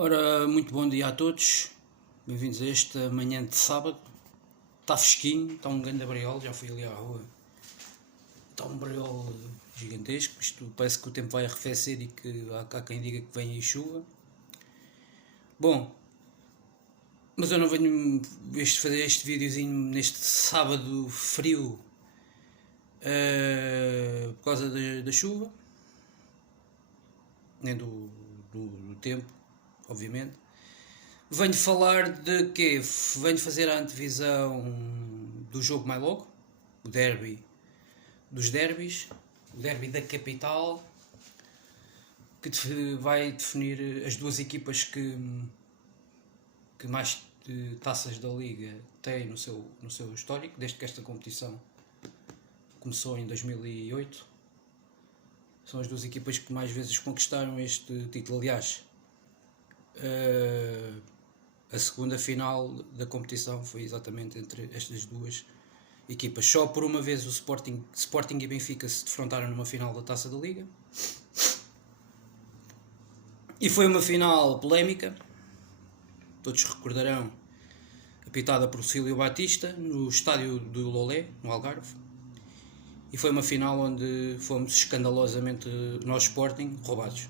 Ora, muito bom dia a todos, bem-vindos a esta manhã de sábado. Está fresquinho, está um grande abriol, já fui ali à rua. Está um abriol gigantesco, isto parece que o tempo vai arrefecer e que há quem diga que vem aí chuva. Bom, mas eu não venho fazer este videozinho neste sábado frio por causa da chuva, nem do tempo, obviamente. Venho falar de quê? Venho fazer a antevisão do jogo mais logo, o derby dos derbys, o derby da capital, que vai definir as duas equipas que mais taças da Liga têm no seu histórico, desde que esta competição começou em 2008. São as duas equipas que mais vezes conquistaram este título. Aliás, a segunda final da competição foi exatamente entre estas duas equipas. Só por uma vez o Sporting e Benfica se defrontaram numa final da Taça da Liga. E foi uma final polémica. Todos recordarão, apitada por Cílio Batista no estádio do Lolé, no Algarve. E foi uma final onde fomos escandalosamente, nós Sporting, roubados.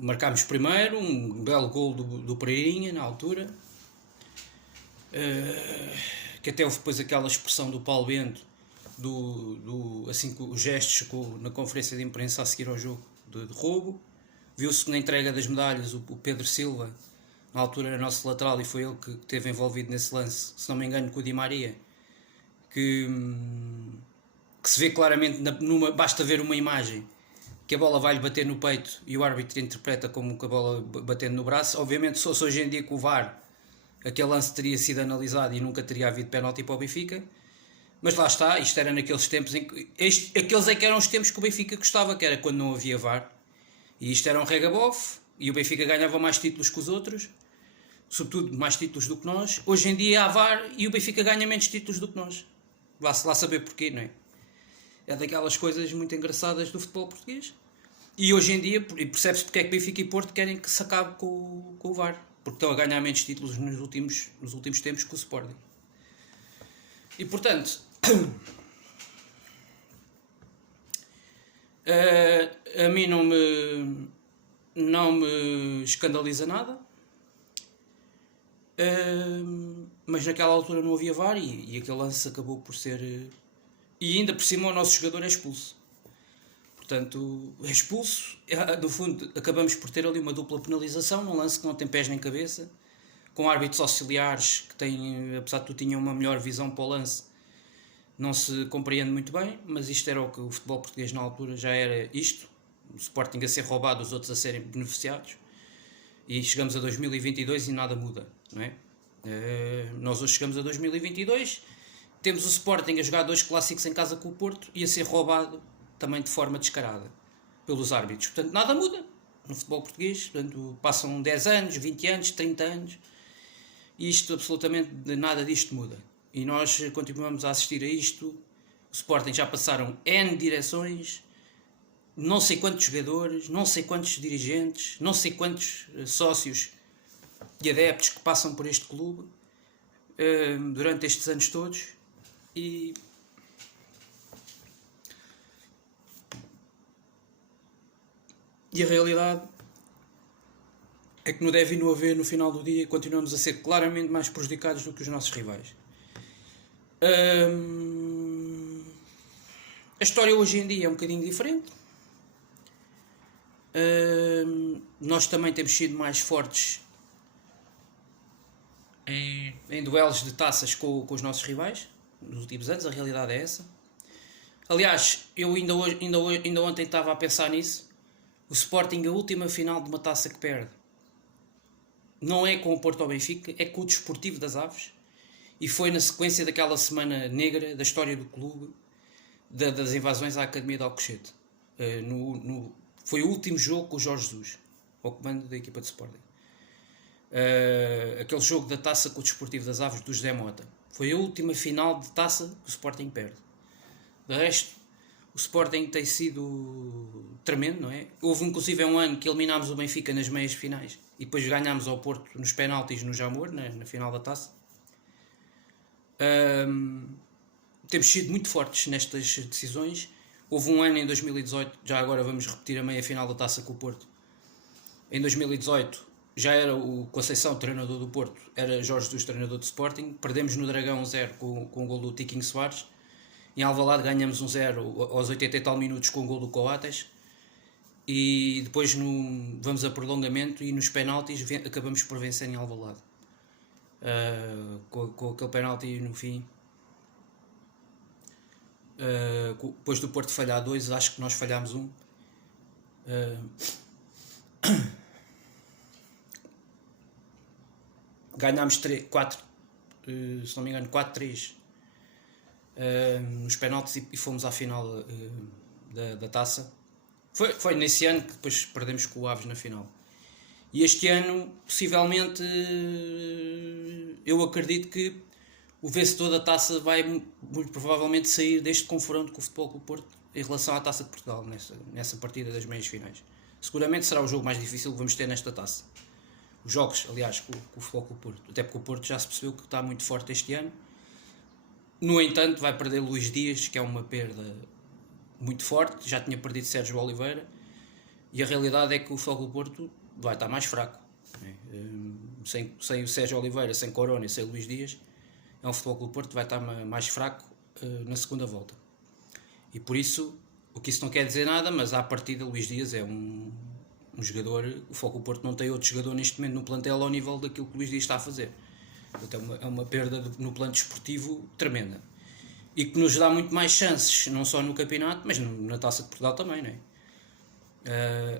Marcámos primeiro um belo gol do Pereirinha na altura, que até houve depois aquela expressão do Paulo Bento, assim, os gestos na conferência de imprensa a seguir ao jogo de roubo. Viu-se que na entrega das medalhas o Pedro Silva, na altura era nosso lateral e foi ele que esteve envolvido nesse lance, se não me engano, com o Di Maria, que se vê claramente, basta ver uma imagem que a bola vai-lhe bater no peito e o árbitro interpreta como que a bola batendo no braço. Obviamente, se fosse hoje em dia com o VAR, aquele lance teria sido analisado e nunca teria havido penalti para o Benfica. Mas lá está, isto era naqueles tempos em que... aqueles é que eram os tempos que o Benfica gostava, que era quando não havia VAR. E isto era um regabof, e o Benfica ganhava mais títulos que os outros, sobretudo mais títulos do que nós. Hoje em dia há VAR e o Benfica ganha menos títulos do que nós. Vá-se lá saber porquê, não é? É daquelas coisas muito engraçadas do futebol português. E hoje em dia, percebe-se porque é que Benfica e Porto querem que se acabe com o VAR. Porque estão a ganhar menos títulos nos últimos tempos que o Sporting. E portanto, a mim não me escandaliza nada. Mas naquela altura não havia VAR e aquele lance acabou por ser... E ainda por cima o nosso jogador é expulso. Portanto, é expulso. No fundo, acabamos por ter ali uma dupla penalização, num lance que não tem pés nem cabeça, com árbitros auxiliares que têm, apesar de tudo, tinham uma melhor visão para o lance. Não se compreende muito bem, mas isto era o que o futebol português na altura já era isto. O Sporting a ser roubado, os outros a serem beneficiados. E chegamos a 2022 e nada muda, não é? Nós hoje chegamos a 2022, temos o Sporting a jogar 2 clássicos em casa com o Porto e a ser roubado também de forma descarada pelos árbitros. Portanto, nada muda no futebol português. Portanto, passam 10 anos, 20 anos, 30 anos e isto, absolutamente nada disto muda. E nós continuamos a assistir a isto. O Sporting já passaram N direções, não sei quantos jogadores, não sei quantos dirigentes, não sei quantos sócios e adeptos que passam por este clube durante estes anos todos. E a realidade é que no deve e no haver, no final do dia, continuamos a ser claramente mais prejudicados do que os nossos rivais. A história hoje em dia é um bocadinho diferente. Nós também temos sido mais fortes em duelos de taças com os nossos rivais nos últimos anos. A realidade é essa. Aliás, eu ainda ontem estava a pensar nisso. O Sporting, a última final de uma taça que perde, não é com o Porto ou Benfica, é com o Desportivo das Aves. E foi na sequência daquela semana negra da história do clube, das invasões à Academia de Alcochete. Foi o último jogo com o Jorge Jesus, ao comando da equipa de Sporting. Aquele jogo da taça com o Desportivo das Aves do José Mota. Foi a última final de taça que o Sporting perde. De resto, Sporting tem sido tremendo, não é? Houve inclusive um ano que eliminámos o Benfica nas meias finais e depois ganhámos ao Porto nos penaltis no Jamor, na final da taça. Temos sido muito fortes nestas decisões. Houve um ano em 2018, já agora vamos repetir a meia final da taça com o Porto. Em 2018 já era o Conceição, treinador do Porto, era Jorge Jesus, treinador do Sporting. Perdemos no Dragão 1-0 com o gol do Tiquinho Soares. Em Alvalade ganhamos 1-0 aos 80 e tal minutos com o gol do Coates. E depois vamos a prolongamento e nos penaltis acabamos por vencer em Alvalade. Com aquele penalti no fim. Depois do Porto falhar 2, acho que nós falhámos 1. Ganhámos 4, se não me engano, 4-3 nos penaltis e fomos à final da taça. Foi nesse ano que depois perdemos com o Aves na final. E este ano, possivelmente, eu acredito que o vencedor da taça vai muito provavelmente sair deste confronto com o Futebol Clube do Porto em relação à Taça de Portugal, nessa partida das meias finais. Seguramente será o jogo mais difícil que vamos ter nesta taça. Os jogos, aliás, com o Futebol Clube do Porto. Até porque o Porto já se percebeu que está muito forte este ano. No entanto, vai perder Luís Dias, que é uma perda muito forte. Já tinha perdido Sérgio Oliveira. E a realidade é que o Futebol Clube do Porto vai estar mais fraco. Sem o Sérgio Oliveira, sem Corona e sem Luís Dias, é um Futebol Clube do Porto que vai estar mais fraco na segunda volta. E por isso, o que isso não quer dizer nada, mas à partida Luís Dias é um jogador. O Futebol Clube do Porto não tem outro jogador neste momento no plantel ao nível daquilo que o Luís Dias está a fazer. Portanto, é uma perda no plano desportivo tremenda. E que nos dá muito mais chances, não só no campeonato, mas na Taça de Portugal também, não é?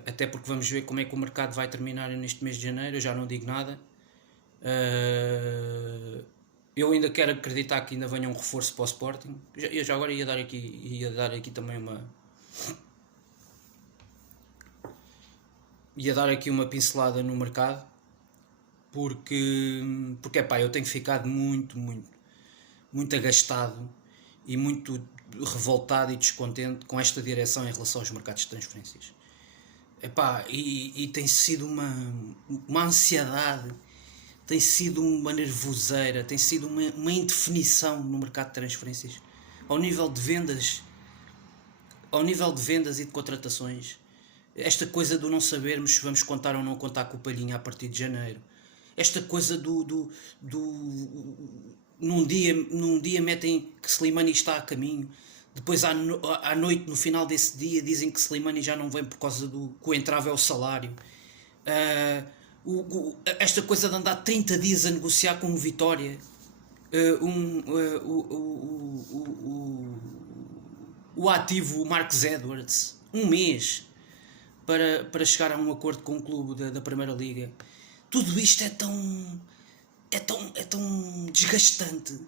Até porque vamos ver como é que o mercado vai terminar neste mês de janeiro. Eu já não digo nada. Eu ainda quero acreditar que ainda venha um reforço para o Sporting. Eu já agora ia dar aqui também uma pincelada no mercado, porque eu tenho ficado muito agastado e muito revoltado e descontente com esta direção em relação aos mercados de transferências. E tem sido uma ansiedade, tem sido uma nervoseira, tem sido uma indefinição no mercado de transferências ao nível de vendas e de contratações. Esta coisa do não sabermos se vamos contar ou não contar com o Palhinha a partir de janeiro. Esta coisa num dia metem que Slimani está a caminho, depois à noite, no final desse dia, dizem que Slimani já não vem por causa do que o entrave é o salário. Esta coisa de andar 30 dias a negociar com o Vitória, o ativo Marcos Edwards, um mês para chegar a um acordo com o clube da Primeira Liga. Tudo isto é tão desgastante.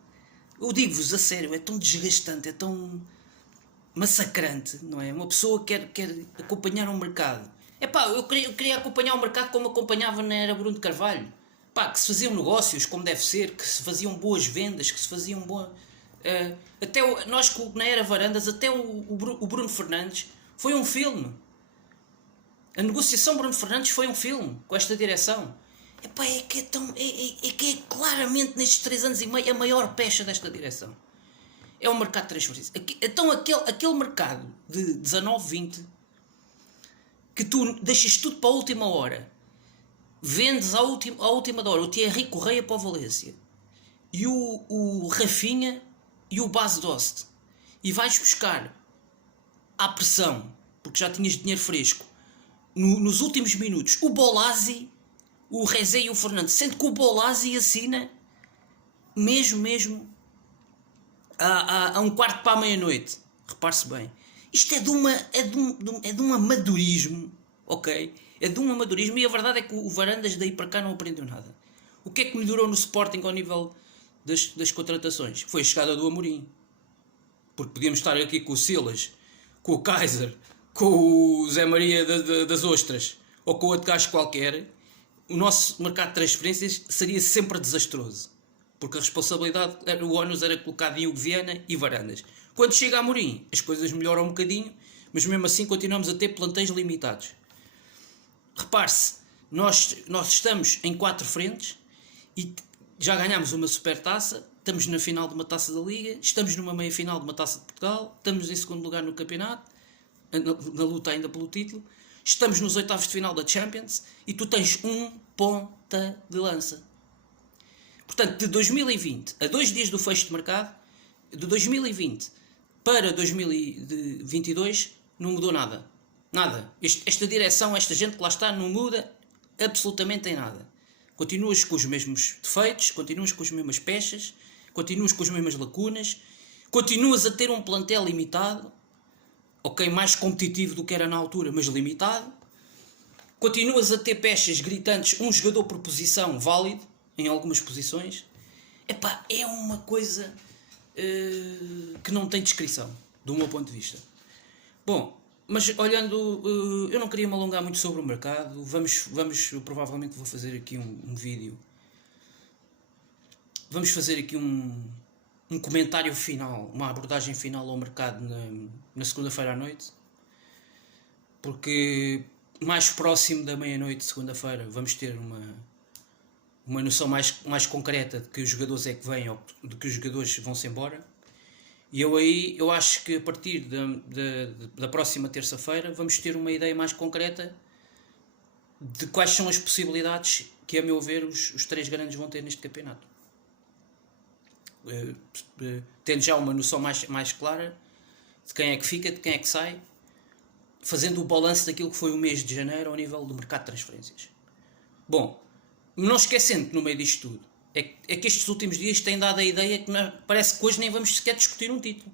Eu digo-vos a sério, é tão desgastante, é tão massacrante, não é? Uma pessoa quer acompanhar o mercado. Eu queria acompanhar o mercado como acompanhava na era Bruno de Carvalho. Que se faziam negócios como deve ser, que se faziam boas vendas, que se faziam nós na era Varandas, até o Bruno Fernandes foi um filme. A negociação Bruno Fernandes foi um filme com esta direção. É que é claramente nestes 3 anos e meio a maior pecha desta direção. É o mercado de transferências. Então aquele mercado de 19-20 que tu deixas tudo para a última hora, vendes à última hora o Thierry Correia para o Valência e o Rafinha e o Bas Dost, e vais buscar à pressão, porque já tinhas dinheiro fresco, nos últimos minutos, o Bolazzi, o Rezé e o Fernandes, sendo que o Bolazzi assina mesmo a um quarto para a meia-noite. Repare-se bem. Isto é de um amadorismo, ok? É de um amadorismo, e a verdade é que o Varandas daí para cá não aprendeu nada. O que é que melhorou no Sporting ao nível das contratações? Foi a chegada do Amorim. Porque podíamos estar aqui com o Silas, com o Kaiser, com o Zé Maria das Ostras, ou com outro gajo qualquer. O nosso mercado de transferências seria sempre desastroso, porque a responsabilidade, o ónus era colocado em Hugo Viana e Varandas. Quando chega a Amorim, as coisas melhoram um bocadinho, mas mesmo assim continuamos a ter plantéis limitados. Repare-se, nós estamos em 4 frentes e já ganhámos uma supertaça, estamos na final de uma taça da Liga, estamos numa meia-final de uma taça de Portugal, estamos em segundo lugar no campeonato, na luta ainda pelo título, estamos nos oitavos de final da Champions e tu tens um ponta de lança. Portanto, de 2020 a 2 dias do fecho de mercado, de 2020 para 2022, não mudou nada. Nada. Esta direção, esta gente que lá está, não muda absolutamente em nada. Continuas com os mesmos defeitos, continuas com as mesmas peças, continuas com as mesmas lacunas, continuas a ter um plantel limitado, ok, mais competitivo do que era na altura, mas limitado. Continuas a ter peças gritantes, um jogador por posição válido, em algumas posições. Epá, é uma coisa que não tem descrição, do meu ponto de vista. Bom, mas olhando, eu não queria me alongar muito sobre o mercado. Eu provavelmente vou fazer aqui um vídeo. Vamos fazer aqui um comentário final, uma abordagem final ao mercado na segunda-feira à noite. Porque mais próximo da meia-noite, segunda-feira, vamos ter uma noção mais concreta de que os jogadores é que vêm ou de que os jogadores vão-se embora. E eu acho que a partir da próxima terça-feira vamos ter uma ideia mais concreta de quais são as possibilidades que, a meu ver, os 3 grandes vão ter neste campeonato. Tendo já uma noção mais clara de quem é que fica, de quem é que sai, fazendo o balanço daquilo que foi o mês de janeiro ao nível do mercado de transferências. Bom, não esquecendo que no meio disto tudo é que estes últimos dias têm dado a ideia que parece que hoje nem vamos sequer discutir um título,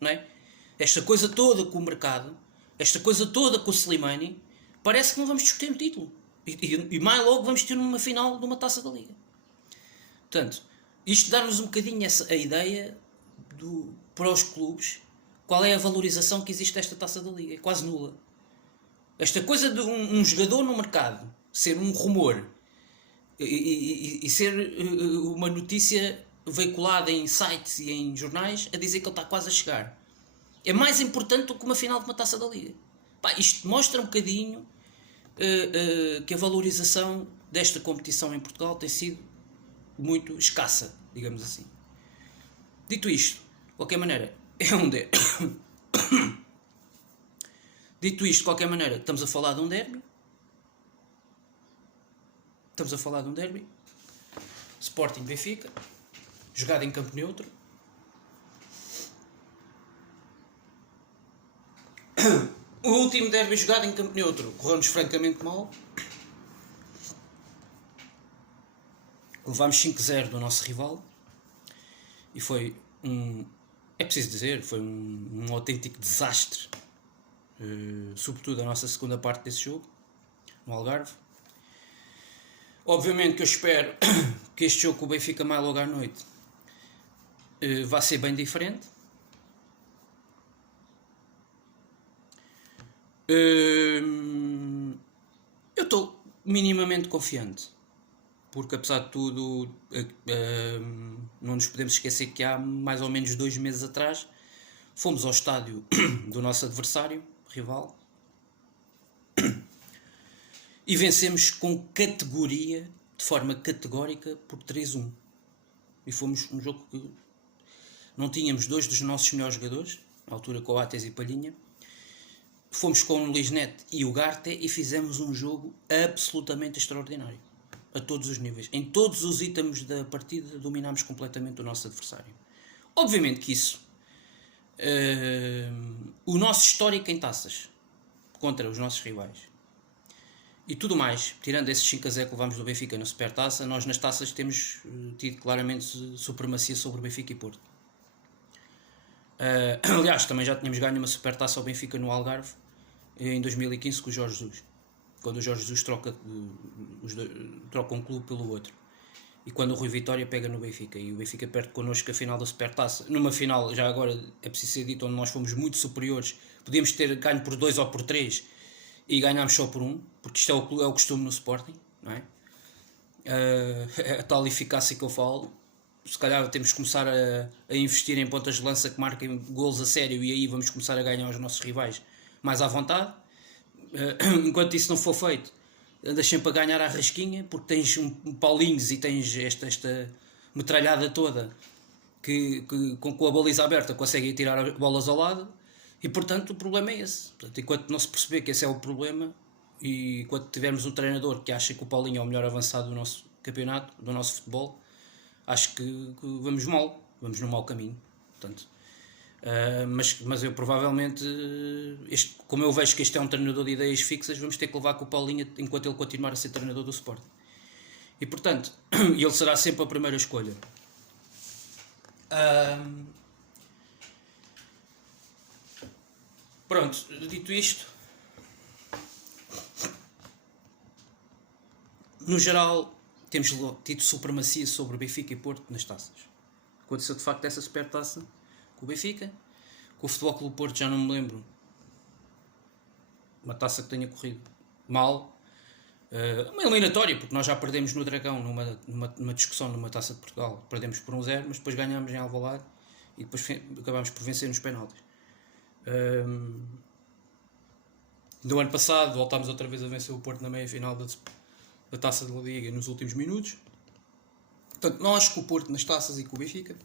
não é? Esta coisa toda com o mercado, esta coisa toda com o Slimani, parece que não vamos discutir um título e mais logo vamos ter uma final de uma taça da Liga. Portanto, isto dá-nos um bocadinho a ideia para os clubes qual é a valorização que existe desta taça da Liga. É quase nula. Esta coisa de um jogador no mercado ser um rumor e ser uma notícia veiculada em sites e em jornais a dizer que ele está quase a chegar é mais importante do que uma final de uma taça da Liga. Pá, isto mostra um bocadinho que a valorização desta competição em Portugal tem sido muito escassa, digamos assim. Dito isto, de qualquer maneira, Dito isto, de qualquer maneira, estamos a falar de um derby. Sporting Benfica, jogado em campo neutro. O último derby jogado em campo neutro correu-nos francamente mal. Levámos 5-0 do nosso rival e foi é preciso dizer, foi um autêntico desastre, sobretudo a nossa segunda parte desse jogo, no Algarve. Obviamente que eu espero que este jogo com o Benfica mais logo à noite vá ser bem diferente. Eu estou minimamente confiante, porque apesar de tudo não nos podemos esquecer que há mais ou menos 2 meses atrás fomos ao estádio do nosso adversário, rival, e vencemos com categoria, de forma categórica, por 3-1. E fomos um jogo que não tínhamos 2 dos nossos melhores jogadores, na altura Coates e Palhinha. Fomos com o Luís Neto e o Garte e fizemos um jogo absolutamente extraordinário. A todos os níveis. Em todos os itens da partida dominámos completamente o nosso adversário. Obviamente que isso, o nosso histórico em taças contra os nossos rivais e tudo mais, tirando esses 5-0 que levámos do Benfica na Supertaça, nós nas taças temos tido claramente supremacia sobre o Benfica e Porto. Aliás, também já tínhamos ganho uma Supertaça ao Benfica no Algarve em 2015 com o Jorge Jesus, quando o Jorge Jesus troca um clube pelo outro, e quando o Rui Vitória pega no Benfica e o Benfica perde connosco a final da Supertaça, numa final, já agora é preciso ser dito, onde nós fomos muito superiores, podíamos ter ganho por 2 ou por 3 e ganhámos só por 1, porque isto é o costume no Sporting, não é? A tal eficácia que eu falo. se calhar temos que começar a investir em pontas de lança que marquem golos a sério, e aí vamos começar a ganhar os nossos rivais mais à vontade. Enquanto isso não for feito, andas sempre a ganhar à rasquinha, porque tens um Paulinhos e tens esta metralhada toda que com a baliza aberta conseguem tirar bolas ao lado, e portanto o problema é esse. Portanto, enquanto não se perceber que esse é o problema, e enquanto tivermos um treinador que acha que o Paulinho é o melhor avançado do nosso campeonato, do nosso futebol, acho que vamos mal, vamos no mau caminho. Portanto, mas eu provavelmente, como eu vejo que este é um treinador de ideias fixas, vamos ter que levar com o Paulinho enquanto ele continuar a ser treinador do Sporting. E portanto, ele será sempre a primeira escolha. Pronto, dito isto, no geral temos tido supremacia sobre o Benfica e Porto nas taças. Aconteceu de facto essa supertaça com o Benfica, com o Futebol Clube Porto já não me lembro uma taça que tenha corrido mal, uma eliminatória, porque nós já perdemos no Dragão numa discussão numa taça de Portugal, perdemos por 1-0, mas depois ganhámos em Alvalade e depois acabámos por vencer nos penaltis. No ano passado voltámos outra vez a vencer o Porto na meia final da Taça da Liga nos últimos minutos. Portanto, nós com o Porto nas taças e com o Benfica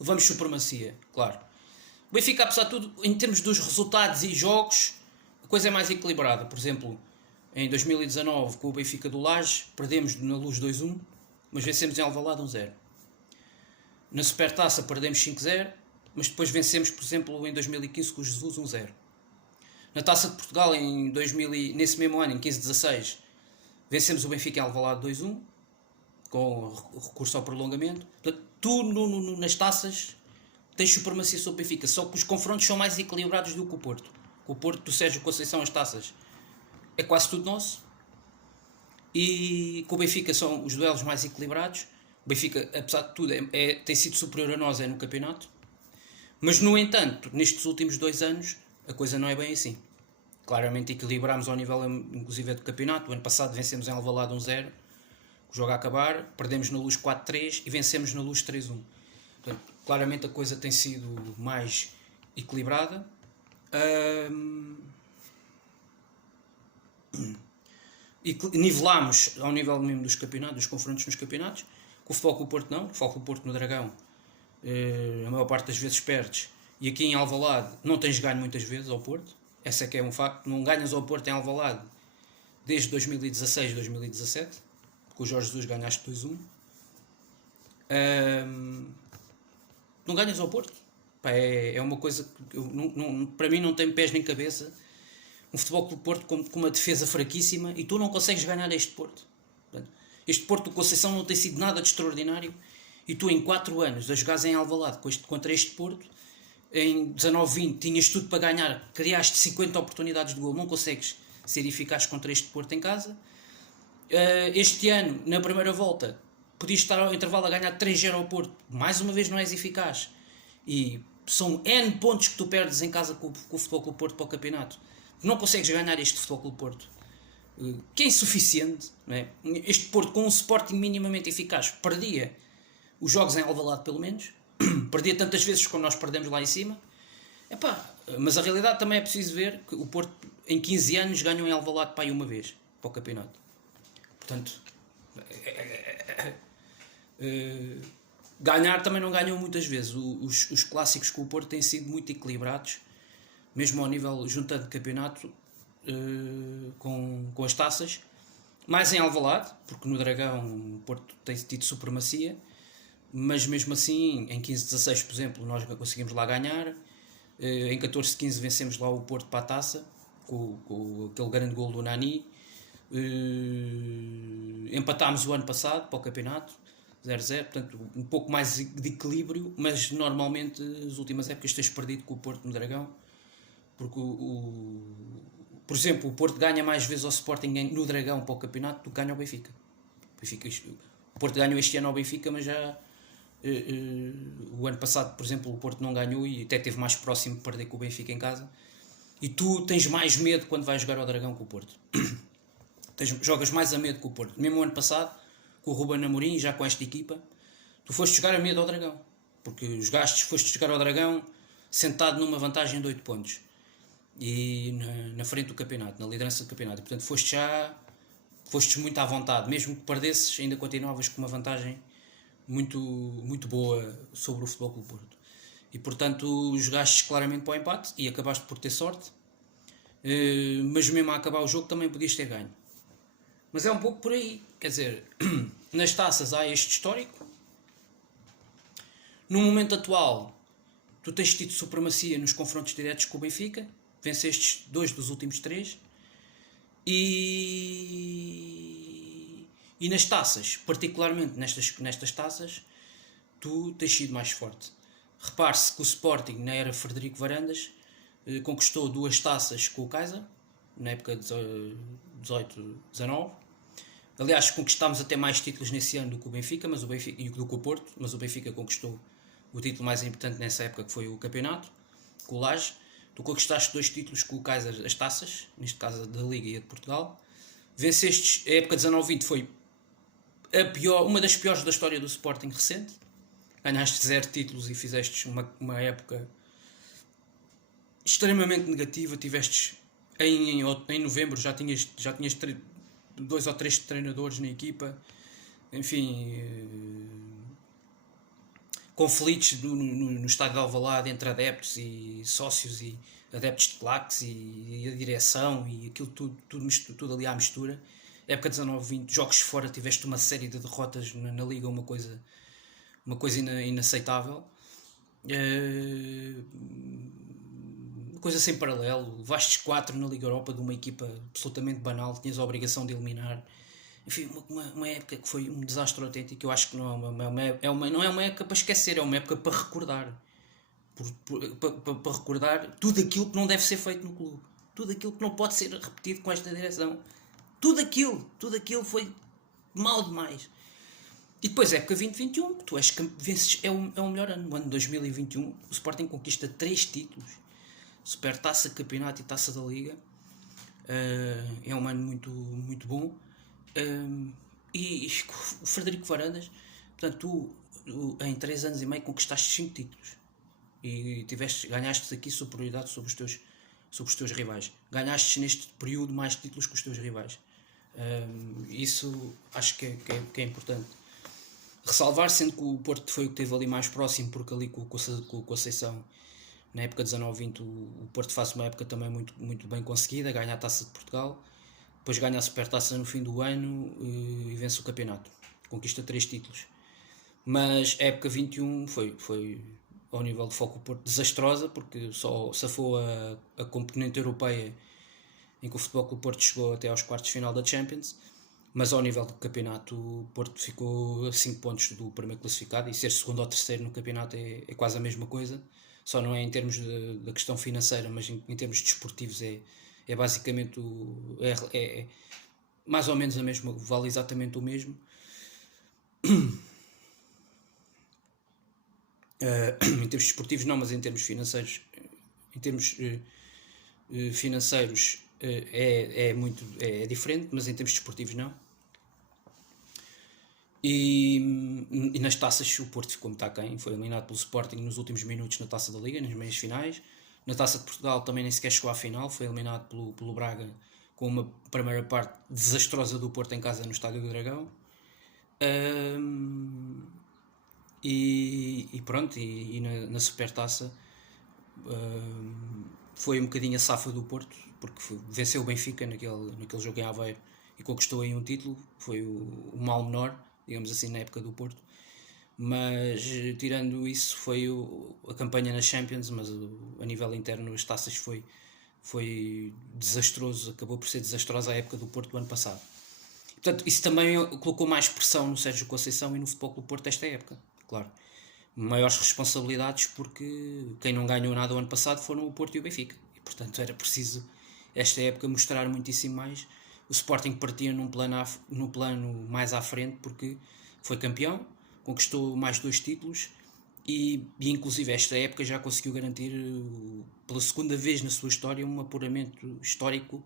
levamos supremacia, claro. O Benfica, apesar de tudo, em termos dos resultados e jogos, a coisa é mais equilibrada. Por exemplo, em 2019 com o Benfica do Laje perdemos na Luz 2-1, mas vencemos em Alvalade 1-0. Na Supertaça perdemos 5-0, mas depois vencemos, por exemplo, em 2015 com o Jesus 1-0. Na Taça de Portugal, nesse mesmo ano, em 15-16, vencemos o Benfica em Alvalade 2-1, com recurso ao prolongamento. Portanto, tu nas taças tens supremacia sobre o Benfica, só que os confrontos são mais equilibrados do que o Porto. Com o Porto do Sérgio Conceição, as taças é quase tudo nosso. E com o Benfica são os duelos mais equilibrados. O Benfica, apesar de tudo, tem sido superior a nós no campeonato. Mas, no entanto, nestes últimos 2 anos, a coisa não é bem assim. Claramente equilibramos ao nível, inclusive, do campeonato. O ano passado vencemos em Alvalade 1-0, o jogo a acabar, perdemos na Luz 4-3 e vencemos na Luz 3-1. Portanto, claramente a coisa tem sido mais equilibrada. E nivelámos ao nível mesmo dos campeonatos, dos confrontos nos campeonatos. Com o Futebol Clube Porto não, o Futebol Clube Porto no Dragão, a maior parte das vezes perdes, e aqui em Alvalade não tens ganho muitas vezes ao Porto. Esse é que é um facto. Não ganhas ao Porto em Alvalade desde 2016, 2017. Com o Jorge Jesus ganhaste 2-1. Não ganhas ao Porto. Pá, é uma coisa que para mim não tem pés nem cabeça. Um Futebol Clube Porto com uma defesa fraquíssima e tu não consegues ganhar este Porto. Portanto, este Porto do Conceição não tem sido nada de extraordinário e tu em 4 anos a jogares em Alvalade contra este Porto, em 19-20 tinhas tudo para ganhar, criaste 50 oportunidades de gol, não consegues ser eficaz contra este Porto em casa. Este ano, na primeira volta, podias estar ao intervalo a ganhar 3-0 ao Porto, mais uma vez não és eficaz, e são N pontos que tu perdes em casa com o Futebol Clube Porto para o campeonato. Não consegues ganhar este Futebol Clube Porto, que é insuficiente, não é? Este Porto com um Sporting minimamente eficaz perdia os jogos em Alvalade pelo menos, perdia tantas vezes como nós perdemos lá em cima. Mas a realidade também é preciso ver que o Porto em 15 anos ganhou em Alvalade para aí uma vez para o campeonato. Portanto, ganhar também não ganham muitas vezes. Os clássicos com o Porto têm sido muito equilibrados, mesmo ao nível juntando campeonato com as taças, mais em Alvalade, porque no Dragão o Porto tem tido supremacia, mas mesmo assim em 15-16, por exemplo, nós conseguimos lá ganhar. Em 14-15 vencemos lá o Porto para a taça com aquele grande gol do Nani. Empatámos o ano passado para o campeonato 0-0, portanto um pouco mais de equilíbrio, mas normalmente as últimas épocas tens perdido com o Porto no Dragão, porque por exemplo, o Porto ganha mais vezes ao Sporting no Dragão para o campeonato do que ganha ao Benfica. O Porto ganhou este ano ao Benfica, mas já o ano passado, por exemplo, o Porto não ganhou e até esteve mais próximo de perder com o Benfica em casa. E tu tens mais medo quando vais jogar ao Dragão com o Porto. Jogas mais a medo com o Porto. Mesmo o ano passado, com o Ruben Amorim, já com esta equipa, tu foste jogar a medo ao Dragão. Porque os gastos foste jogar ao Dragão sentado numa vantagem de 8 pontos. E na frente do campeonato, na liderança do campeonato. E, portanto, fostes muito à vontade. Mesmo que perdesses, ainda continuavas com uma vantagem muito, muito boa sobre o Futebol Clube Porto. E, portanto, jogaste claramente para o empate e acabaste por ter sorte. Mas mesmo a acabar o jogo também podias ter ganho. Mas é um pouco por aí. Quer dizer, nas taças há este histórico. No momento atual, tu tens tido supremacia nos confrontos diretos com o Benfica. Vencestes 2 dos últimos 3. E nas taças, particularmente nestas taças, tu tens sido mais forte. Repare-se que o Sporting, na era Frederico Varandas, conquistou 2 taças com o Kaiser, na época de 18-19. Aliás, conquistámos até mais títulos nesse ano do que o Benfica, e do que o Porto, mas o Benfica conquistou o título mais importante nessa época, que foi o campeonato, com o Laje. Tu conquistaste 2 títulos com o Kaiser, as taças, neste caso da Liga e a de Portugal. Vencestes, a época 19-20 foi uma das piores da história do Sporting recente. Ganhaste 0 títulos e fizeste uma época extremamente negativa. Tivestes em novembro, já tinhas 2 ou 3 treinadores na equipa. Enfim, conflitos no estádio de Alvalade entre adeptos e sócios e adeptos de claques e a direção e aquilo tudo ali à mistura. Época 19-20, jogos fora, tiveste uma série de derrotas na Liga, uma coisa inaceitável. Coisa sem paralelo. Levaste 4 na Liga Europa de uma equipa absolutamente banal, tinhas a obrigação de eliminar. Enfim, uma época que foi um desastre autêntico. Eu acho que não é uma época para esquecer, é uma época para recordar. Para recordar tudo aquilo que não deve ser feito no clube. Tudo aquilo que não pode ser repetido com esta direção. Tudo aquilo foi mal demais. E depois a época 2021, tu vences, é o melhor ano. No ano de 2021, o Sporting conquista 3 títulos. Supertaça, Campeonato e Taça da Liga. É um ano muito, muito bom. E o Frederico Varandas, portanto, tu em 3 anos e meio conquistaste 5 títulos e ganhaste aqui superioridade sobre os teus rivais. Ganhaste neste período mais títulos que os teus rivais. Isso acho que é importante ressalvar, sendo que o Porto foi o que esteve ali mais próximo, porque ali com o Conceição, na época 19-20, o Porto faz uma época também muito, muito bem conseguida, ganha a Taça de Portugal. Depois ganha a Supertaça no fim do ano e vence o campeonato. Conquista 3 títulos. Mas a época 21 foi ao nível de Foco Porto desastrosa, porque só safou a componente europeia, em que o Futebol Clube Porto chegou até aos quartos de final da Champions. Mas ao nível do campeonato, o Porto ficou a 5 pontos do primeiro classificado, e ser segundo ou terceiro no campeonato é quase a mesma coisa. Só não é em termos da questão financeira, mas em termos desportivos é basicamente mais ou menos a mesma, vale exatamente o mesmo. Em termos desportivos não, mas em termos financeiros, é diferente, mas em termos desportivos não. E nas taças o Porto ficou muito aquém, foi eliminado pelo Sporting nos últimos minutos na Taça da Liga, nas meias finais. Na Taça de Portugal também nem sequer chegou à final, foi eliminado pelo Braga com uma primeira parte desastrosa do Porto em casa no Estádio do Dragão. E pronto, e na Supertaça foi um bocadinho a safa do Porto, porque venceu o Benfica naquele jogo em Aveiro e conquistou aí um título. Foi o mal menor, digamos assim, na época do Porto. Mas tirando isso, foi a campanha nas Champions, mas a nível interno as taças foi desastroso, acabou por ser desastrosa a época do Porto do ano passado. Portanto, isso também colocou mais pressão no Sérgio Conceição e no Futebol Clube Porto esta época, claro. Maiores responsabilidades, porque quem não ganhou nada o ano passado foram o Porto e o Benfica. E, portanto, era preciso esta época mostrar muitíssimo mais. O Sporting partia num plano mais à frente, porque foi campeão, conquistou mais 2 títulos e inclusive esta época já conseguiu garantir pela segunda vez na sua história um apuramento histórico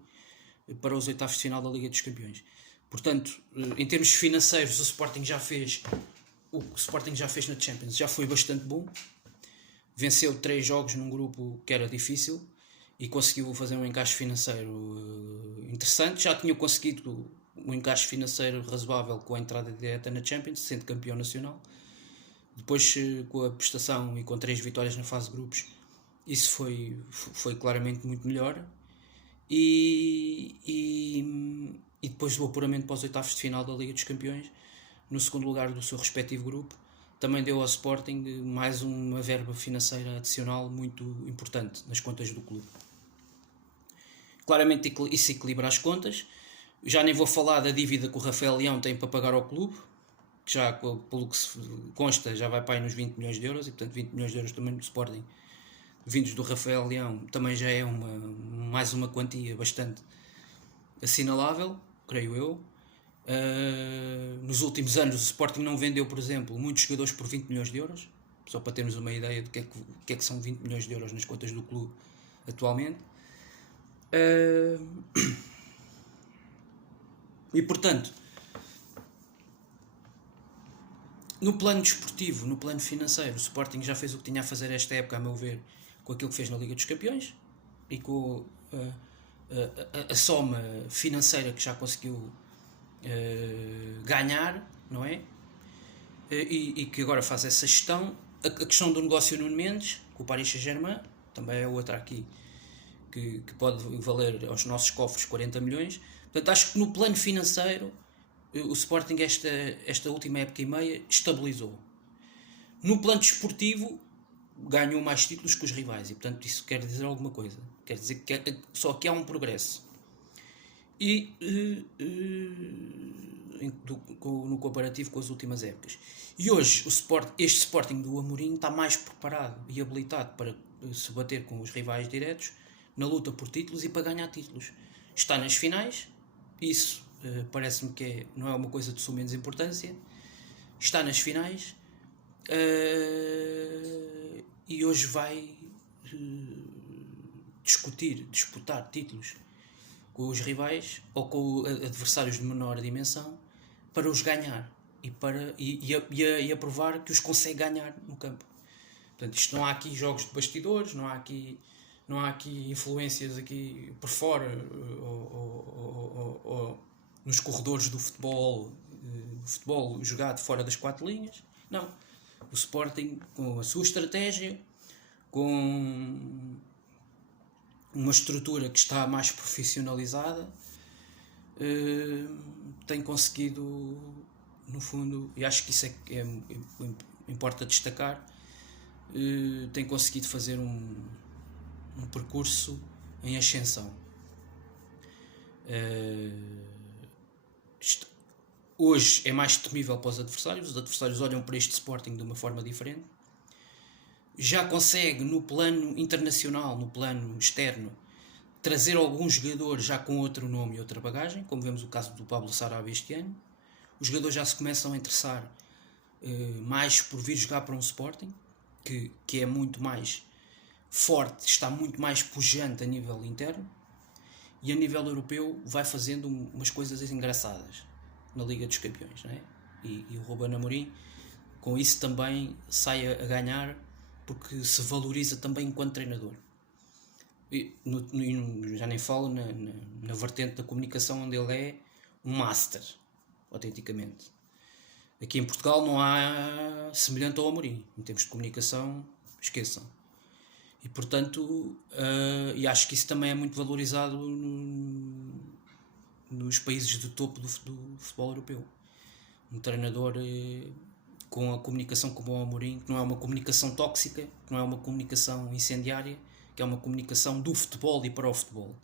para os oitavos de final da Liga dos Campeões. Portanto, em termos financeiros, o Sporting já fez o que o Sporting já fez na Champions, já foi bastante bom. Venceu 3 jogos num grupo que era difícil e conseguiu fazer um encaixe financeiro interessante. Já tinha conseguido um encaixe financeiro razoável com a entrada direta na Champions, sendo campeão nacional. Depois, com a prestação e com 3 vitórias na fase de grupos, isso foi claramente muito melhor. E depois do apuramento para os oitavos de final da Liga dos Campeões, no segundo lugar do seu respectivo grupo, também deu ao Sporting mais uma verba financeira adicional muito importante nas contas do clube. Claramente isso equilibra as contas. Já nem vou falar da dívida que o Rafael Leão tem para pagar ao clube, que já, pelo que se consta, já vai para aí nos 20 milhões de euros, e portanto 20 milhões de euros também no Sporting, vindos do Rafael Leão, também já é mais uma quantia bastante assinalável, creio eu. Nos últimos anos o Sporting não vendeu, por exemplo, muitos jogadores por 20 milhões de euros, só para termos uma ideia do que é que são 20 milhões de euros nas contas do clube atualmente. E portanto, no plano desportivo, no plano financeiro, o Sporting já fez o que tinha a fazer esta época, a meu ver, com aquilo que fez na Liga dos Campeões e com a soma financeira que já conseguiu ganhar, não é? E que agora faz essa gestão. A questão do negócio Nuno Mendes, com o Paris Saint-Germain, também é outra aqui que pode valer aos nossos cofres 40 milhões. Portanto, acho que no plano financeiro o Sporting esta última época e meia estabilizou. No plano desportivo ganhou mais títulos que os rivais e portanto isso quer dizer alguma coisa. Quer dizer que só que há um progresso. E no comparativo com as últimas épocas. E hoje este Sporting do Amorim está mais preparado e habilitado para se bater com os rivais diretos na luta por títulos e para ganhar títulos. Está nas finais, isso parece-me que não é uma coisa de sua menos importância. Está nas finais e hoje vai disputar títulos com os rivais ou com adversários de menor dimensão para os ganhar e a provar que os consegue ganhar no campo. Portanto, isto não há aqui jogos de bastidores, não há aqui influências aqui por fora ou nos corredores do futebol jogado fora das 4 linhas. Não. O Sporting, com a sua estratégia, com uma estrutura que está mais profissionalizada, tem conseguido, no fundo, e acho que isso importa destacar, tem conseguido fazer um percurso em ascensão. Hoje é mais temível para os adversários olham para este Sporting de uma forma diferente. Já consegue, no plano internacional, no plano externo, trazer alguns jogadores já com outro nome e outra bagagem, como vemos o caso do Pablo Sarabia este ano. Os jogadores já se começam a interessar mais por vir jogar para um Sporting, que é muito mais forte, está muito mais pujante a nível interno, e a nível europeu vai fazendo umas coisas engraçadas na Liga dos Campeões, não é? E o Ruben Amorim com isso também sai a ganhar, porque se valoriza também enquanto treinador. Já nem falo na vertente da comunicação, onde ele é um master, autenticamente. Aqui em Portugal não há semelhante ao Amorim, em termos de comunicação, esqueçam. E portanto, e acho que isso também é muito valorizado nos países de topo do futebol europeu. Um treinador com a comunicação como o Amorim, que não é uma comunicação tóxica, que não é uma comunicação incendiária, que é uma comunicação do futebol e para o futebol.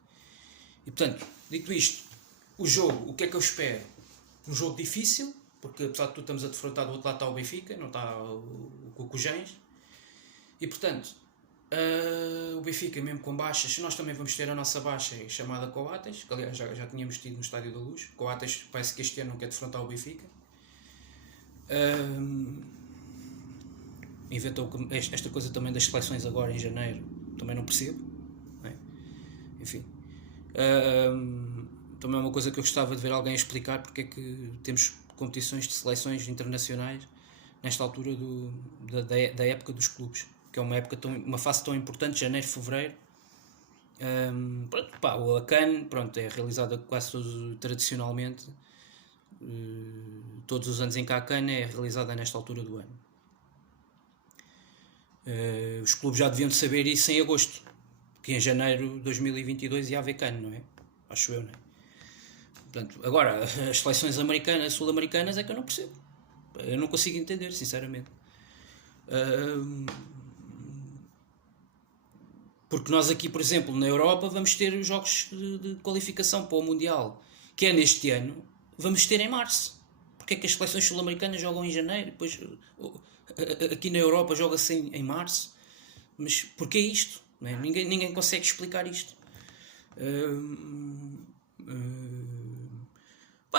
E portanto, dito isto, o jogo, o que é que eu espero? Um jogo difícil, porque apesar de tudo estamos a defrontar, do outro lado está o Benfica, não está o Cujães, e portanto, o Benfica mesmo com baixas, nós também vamos ter a nossa baixa chamada Coates, que aliás já tínhamos tido no Estádio da Luz. Coates parece que este ano não quer defrontar o Benfica. Inventou esta coisa também das seleções agora em janeiro, também não percebo, não é? Enfim, também é uma coisa que eu gostava de ver alguém explicar, porque é que temos competições de seleções internacionais nesta altura da época dos clubes, que é uma fase tão importante, janeiro, fevereiro. A CAN, pronto, é realizada quase tradicionalmente, todos os anos em que há a CAN é realizada nesta altura do ano. Os clubes já deviam de saber isso em agosto, que em janeiro de 2022 ia haver CAN, não é? Acho eu, não é? Portanto, agora, as seleções americanas, sul-americanas, é que eu não percebo. Eu não consigo entender, sinceramente. Porque nós aqui, por exemplo, na Europa, vamos ter os jogos de qualificação para o Mundial, que é neste ano, vamos ter em março. Porque é que as seleções sul-americanas jogam em janeiro, depois aqui na Europa joga-se em março? Mas porquê isto? Não é? Ninguém consegue explicar isto.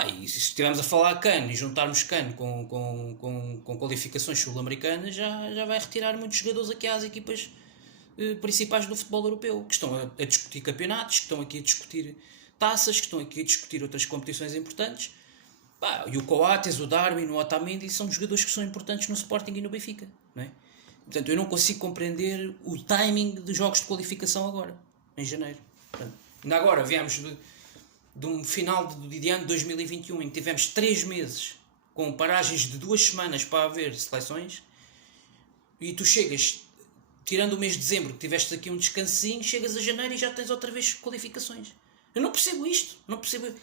E se estivermos a falar CAN e juntarmos CAN com qualificações sul-americanas, já vai retirar muitos jogadores aqui às equipas principais do futebol europeu, que estão a discutir campeonatos, que estão aqui a discutir taças, que estão aqui a discutir outras competições importantes. E o Coates, o Darwin, o Otamendi são jogadores que são importantes no Sporting e no Benfica, não é? Portanto, eu não consigo compreender o timing de jogos de qualificação agora, em janeiro. Portanto, ainda agora viemos de um final de ano de 2021 em que tivemos 3 meses com paragens de 2 semanas para haver seleções, e tu chegas, tirando o mês de dezembro, que tiveste aqui um descansinho, chegas a janeiro e já tens outra vez qualificações. Eu não percebo isto, não percebo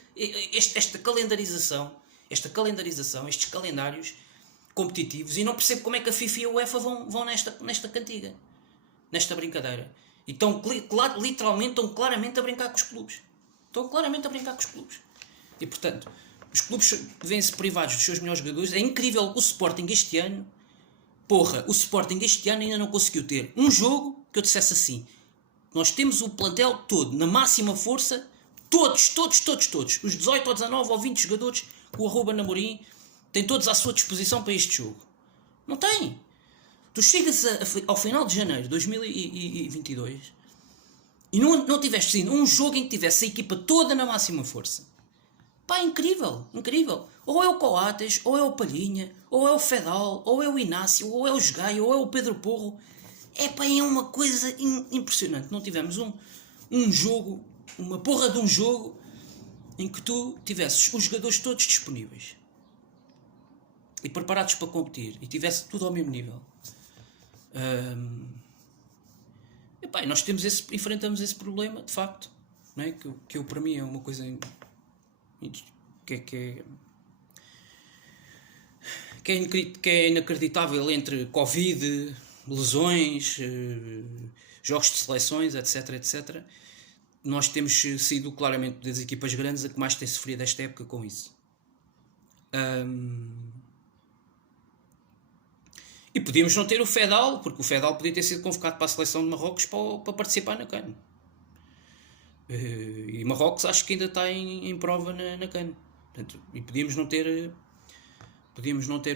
esta calendarização, estes calendários competitivos, e não percebo como é que a FIFA e a UEFA vão nesta cantiga, nesta brincadeira. E estão claramente a brincar com os clubes. E portanto, os clubes vêm-se privados dos seus melhores jogadores. É incrível que o Sporting este ano ainda não conseguiu ter um jogo que eu dissesse assim: nós temos o plantel todo na máxima força, todos, os 18 ou 19 ou 20 jogadores que o @Namorim tem todos à sua disposição para este jogo. Não tem. Tu chegas ao final de janeiro de 2022 e não tiveste ainda um jogo em que tivesse a equipa toda na máxima força. Incrível. Ou é o Coates, ou é o Palhinha, ou é o Fedal, ou é o Inácio, ou é o Jogaio, ou é o Pedro Porro. É uma coisa impressionante. Não tivemos um jogo, uma porra de um jogo em que tu tivesses os jogadores todos disponíveis e preparados para competir e tivesse tudo ao mesmo nível. Nós enfrentamos esse problema, de facto, não é? que para mim é uma coisa que é inacreditável, entre Covid, lesões, jogos de seleções, etc. Nós temos sido claramente das equipas grandes a que mais tem sofrido esta época com isso. E podíamos não ter o Fedal, porque o Fedal podia ter sido convocado para a seleção de Marrocos para participar na CAN. E Marrocos acho que ainda está em prova na CAN. Portanto, e podíamos não ter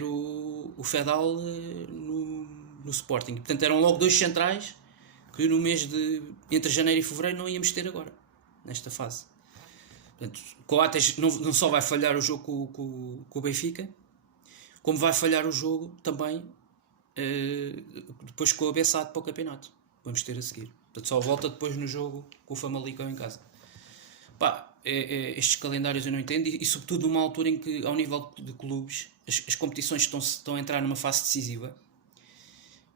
o Fedal no Sporting. Portanto, eram logo 2 centrais que no mês entre janeiro e fevereiro não íamos ter agora, nesta fase. Portanto, Coates não só vai falhar o jogo com o Benfica, como vai falhar o jogo também depois com o Bessade para o campeonato. Vamos ter a seguir. Portanto, só volta depois no jogo com o Famalicão em casa. Estes calendários eu não entendo, e sobretudo numa altura em que, ao nível de clubes, as competições estão a entrar numa fase decisiva,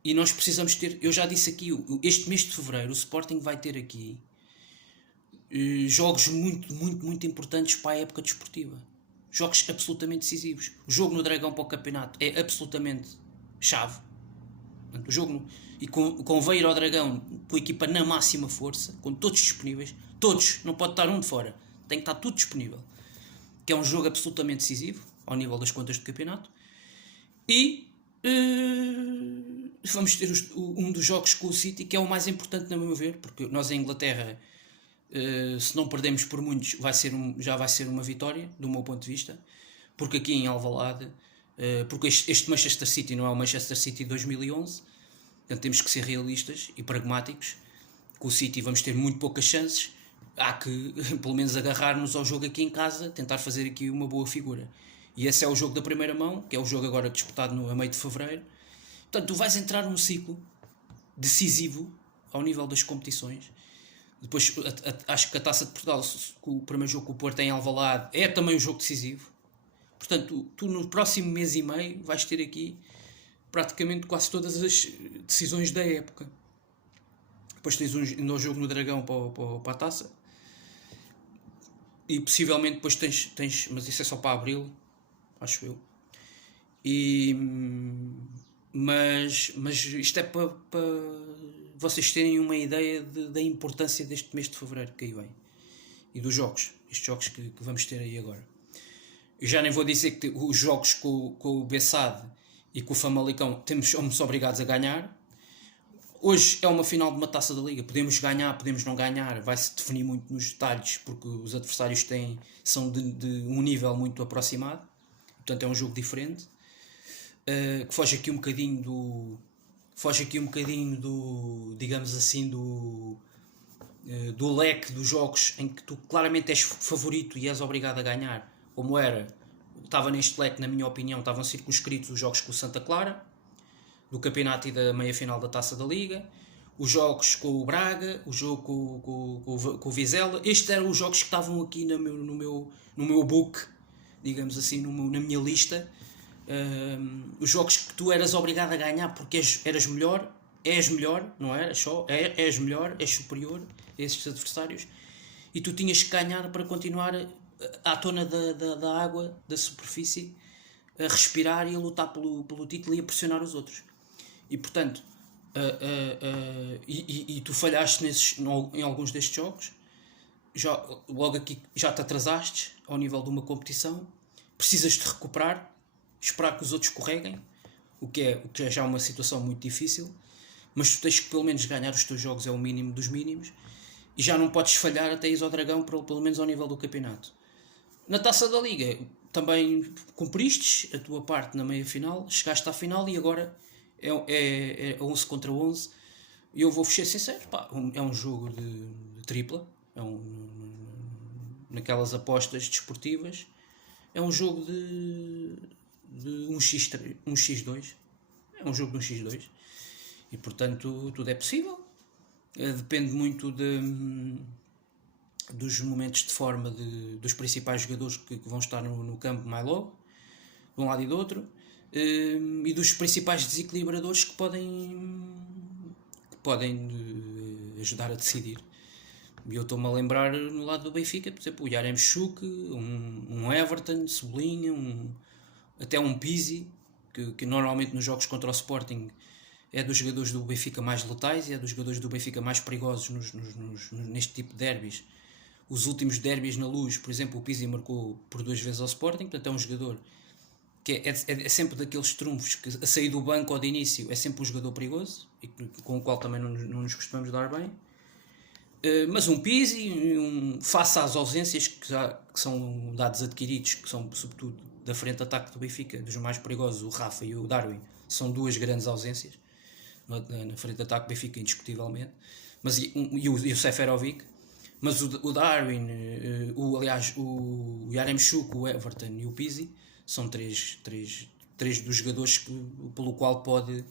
e nós precisamos ter, eu já disse aqui, este mês de fevereiro o Sporting vai ter aqui jogos muito importantes para a época desportiva, jogos absolutamente decisivos. O jogo no Dragão para o campeonato é absolutamente chave. Portanto, o jogo convém ir ao Dragão com a equipa na máxima força, com todos disponíveis, todos, não pode estar um de fora, tem que estar tudo disponível, que é um jogo absolutamente decisivo ao nível das contas do campeonato. E vamos ter um dos jogos com o City, que é o mais importante, no meu ver, porque nós em Inglaterra, se não perdemos por muitos, já vai ser uma vitória, do meu ponto de vista, porque aqui em Alvalade, porque este Manchester City não é o Manchester City de 2011, portanto temos que ser realistas e pragmáticos. Com o City vamos ter muito poucas chances, há que, pelo menos, agarrar-nos ao jogo aqui em casa, tentar fazer aqui uma boa figura. E esse é o jogo da primeira mão, que é o jogo agora disputado a meio de fevereiro. Portanto, tu vais entrar num ciclo decisivo ao nível das competições. Depois, acho que a Taça de Portugal, o primeiro jogo que o Porto tem em Alvalade, é também um jogo decisivo. Portanto, tu no próximo mês e meio vais ter aqui praticamente quase todas as decisões da época. Depois tens um jogo no Dragão para a Taça. E possivelmente depois tens, mas isso é só para abril, acho eu. Mas isto é para vocês terem uma ideia da importância deste mês de fevereiro que aí vem. E dos jogos. Estes jogos que vamos ter aí agora. Eu já nem vou dizer que os jogos com o Bessade e com o Famalicão somos obrigados a ganhar. Hoje é uma final de uma Taça da Liga. Podemos ganhar, podemos não ganhar. Vai-se definir muito nos detalhes, porque os adversários são de um nível muito aproximado. Portanto, é um jogo diferente. Que foge aqui um bocadinho do digamos assim, do leque dos jogos em que tu claramente és favorito e és obrigado a ganhar, como estava neste leque, na minha opinião, estavam circunscritos os jogos com o Santa Clara, do campeonato e da meia-final da Taça da Liga, os jogos com o Braga, o jogo com o Vizela. Estes eram os jogos que estavam aqui no meu book, digamos assim, na minha lista. Os jogos que tu eras obrigado a ganhar porque eras melhor, és melhor, não eras só, és melhor, és superior a esses adversários, e tu tinhas que ganhar para continuar à tona da água, da superfície, a respirar e a lutar pelo título e a pressionar os outros. E portanto, e tu falhaste em alguns destes jogos, logo aqui já te atrasaste ao nível de uma competição, precisas de recuperar, esperar que os outros escorreguem, o que é já uma situação muito difícil, mas tu tens que pelo menos ganhar os teus jogos, é o mínimo dos mínimos, e já não podes falhar até ir ao Dragão, pelo menos ao nível do campeonato. Na Taça da Liga também cumpriste a tua parte na meia-final, chegaste à final e agora é 11 contra 11, e eu vou ser sincero, é um jogo de tripla, naquelas apostas desportivas, é um jogo de 1x2, é um jogo de 1x2, e portanto tudo é possível. Depende muito dos momentos de forma dos principais jogadores que vão estar no campo mais logo, de um lado e do outro, e dos principais desequilibradores que podem ajudar a decidir. E eu estou-me a lembrar no lado do Benfica, por exemplo, o Yaremchuk, um Everton, Cebolinha, até um Pizzi, que normalmente nos jogos contra o Sporting é dos jogadores do Benfica mais letais e é dos jogadores do Benfica mais perigosos neste tipo de derbys. Os últimos derbys na Luz, por exemplo, o Pizzi marcou por 2 vezes ao Sporting, portanto é um jogador que é sempre daqueles trunfos que a sair do banco ou de início é sempre um jogador perigoso e com o qual também não nos costumamos dar bem. Mas um Pizzi, face às ausências que são dados adquiridos, que são sobretudo da frente de ataque do Benfica, dos mais perigosos, o Rafa e o Darwin, são duas grandes ausências na frente de ataque do Benfica, indiscutivelmente, e o Seferovic. Mas o Darwin, o Yaremchuk, o Everton e o Pizzi são três dos jogadores pelo qual pode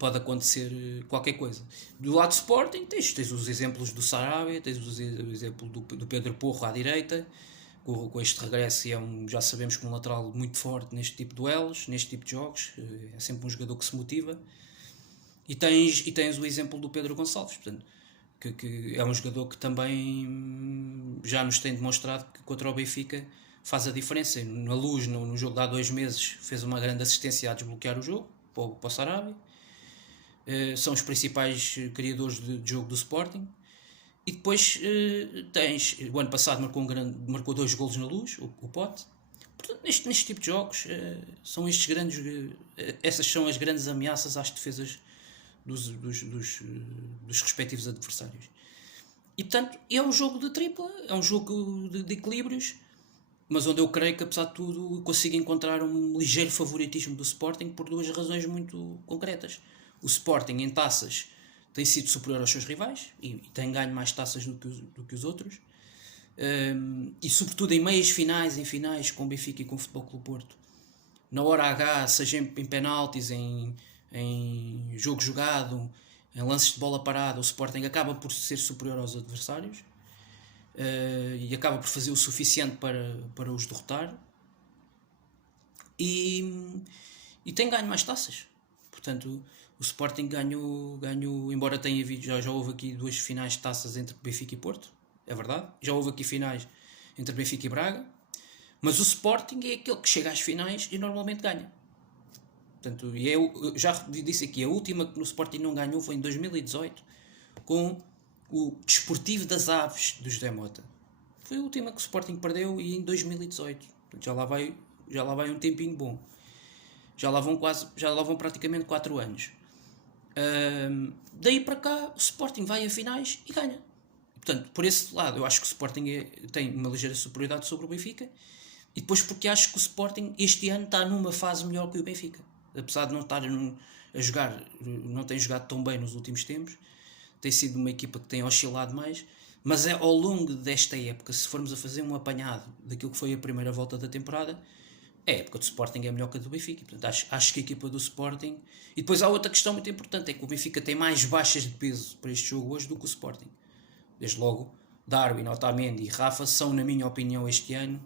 acontecer qualquer coisa. Do lado do Sporting tens os exemplos do Sarabia, tens o exemplo do Pedro Porro à direita, com este regresso, já sabemos que um lateral muito forte neste tipo de duelos, neste tipo de jogos, é sempre um jogador que se motiva. E tens o exemplo do Pedro Gonçalves, portanto, que é um jogador que também já nos tem demonstrado que contra o Benfica faz a diferença. Na Luz, no jogo de há 2 meses, fez uma grande assistência a desbloquear o jogo para o Sarabia. São os principais criadores de jogo do Sporting. E depois o ano passado marcou 2 golos na Luz, o Pote. Portanto, neste tipo de jogos, essas são as grandes ameaças às defesas dos respectivos adversários. E portanto é um jogo de tripla, é um jogo de equilíbrios, mas onde eu creio que apesar de tudo consigo encontrar um ligeiro favoritismo do Sporting por 2 razões muito concretas. O Sporting em taças tem sido superior aos seus rivais e tem ganho mais taças do que os outros. E sobretudo em meias finais, em finais com o Benfica e com o Futebol Clube Porto, na hora H, seja em penaltis, em jogo jogado, em lances de bola parada, o Sporting acaba por ser superior aos adversários e acaba por fazer o suficiente para os derrotar e tem ganho mais taças. Portanto, o Sporting ganhou, embora tenha havido, já houve aqui 2 finais de taças entre Benfica e Porto, é verdade, já houve aqui finais entre Benfica e Braga, mas o Sporting é aquele que chega às finais e normalmente ganha. Portanto, eu já disse aqui, a última que no Sporting não ganhou foi em 2018 com o Desportivo das Aves do José Mota. Foi a última que o Sporting perdeu e em 2018. Portanto, já lá vai um tempinho bom. Já lá vão praticamente 4 anos. Daí para cá o Sporting vai a finais e ganha. Portanto, por esse lado eu acho que o Sporting tem uma ligeira superioridade sobre o Benfica, e depois porque acho que o Sporting este ano está numa fase melhor que o Benfica, apesar de não estar a jogar, não tem jogado tão bem nos últimos tempos, tem sido uma equipa que tem oscilado mais, mas ao longo desta época, se formos a fazer um apanhado daquilo que foi a primeira volta da temporada, a época do Sporting é melhor que a do Benfica. Portanto, acho que a equipa do Sporting... E depois há outra questão muito importante, é que o Benfica tem mais baixas de peso para este jogo hoje do que o Sporting. Desde logo, Darwin, Otamendi e Rafa são, na minha opinião, este ano,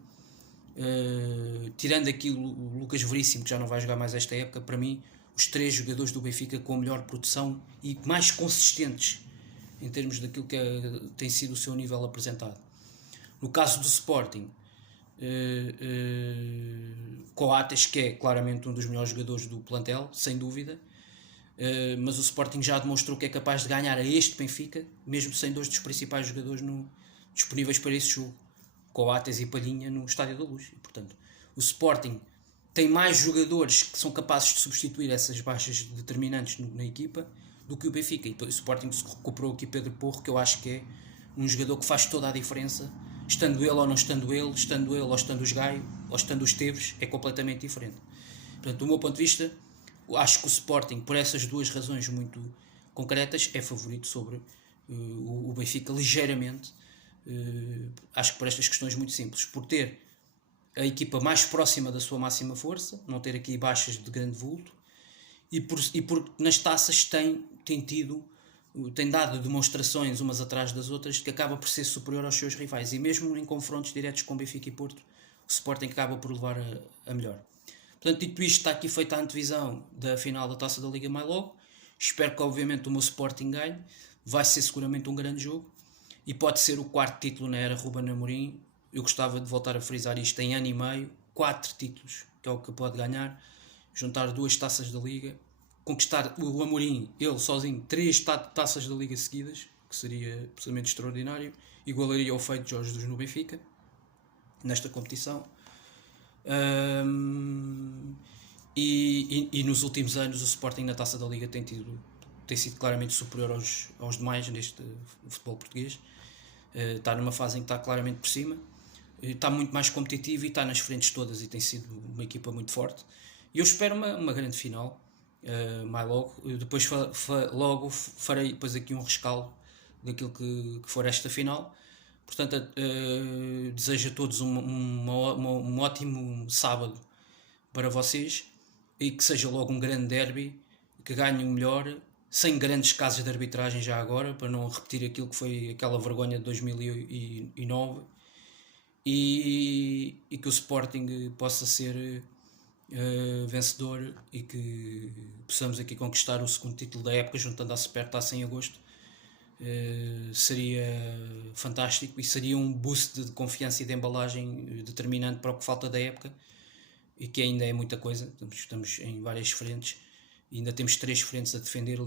tirando aqui o Lucas Veríssimo, que já não vai jogar mais esta época, para mim, os 3 jogadores do Benfica com a melhor produção e mais consistentes em termos daquilo que tem sido o seu nível apresentado. No caso do Sporting, Coates, que é claramente um dos melhores jogadores do plantel, sem dúvida, mas o Sporting já demonstrou que é capaz de ganhar a este Benfica, mesmo sem 2 dos principais jogadores disponíveis para esse jogo, Coates e Palhinha, no Estádio da Luz. E, portanto, o Sporting tem mais jogadores que são capazes de substituir essas baixas determinantes na equipa do que o Benfica. E o Sporting se recuperou aqui Pedro Porro, que eu acho que é um jogador que faz toda a diferença, estando ele ou não estando ele ou estando o Gaio, ou estando os Esteves, é completamente diferente. Portanto, do meu ponto de vista, acho que o Sporting, por essas 2 razões muito concretas, é favorito sobre o Benfica ligeiramente. Acho que por estas questões muito simples, por ter a equipa mais próxima da sua máxima força, não ter aqui baixas de grande vulto, e porque nas taças tem dado demonstrações umas atrás das outras de que acaba por ser superior aos seus rivais, e mesmo em confrontos diretos com Benfica e Porto, o Sporting acaba por levar a melhor. Portanto, dito isto, está aqui feita a antevisão da final da Taça da Liga mais logo. Espero que obviamente o meu Sporting ganhe, vai ser seguramente um grande jogo e pode ser o 4º título na era Ruben Amorim. Eu gostava de voltar a frisar isto, em ano e meio, 4 títulos, que é o que pode ganhar, juntar 2 taças da Liga, conquistar o Amorim, ele sozinho, 3 taças da Liga seguidas, que seria absolutamente extraordinário, igualaria ao feito de Jorge Jesus no Benfica, nesta competição. E nos últimos anos o Sporting na Taça da Liga tem sido claramente superior aos demais neste futebol português. Está numa fase em que está claramente por cima, está muito mais competitivo e está nas frentes todas, e tem sido uma equipa muito forte, e eu espero uma grande final, mais logo. Depois logo farei depois aqui um rescaldo daquilo que for esta final. Portanto, desejo a todos um ótimo sábado para vocês, e que seja logo um grande derby, que ganhe o melhor, sem grandes casos de arbitragem já agora, para não repetir aquilo que foi aquela vergonha de 2009, e que o Sporting possa ser vencedor e que possamos aqui conquistar o 2º título da época, juntando à Supertaça em agosto. Seria fantástico e seria um boost de confiança e de embalagem determinante para o que falta da época, e que ainda é muita coisa. Estamos em várias frentes e ainda temos 3 frentes a defender.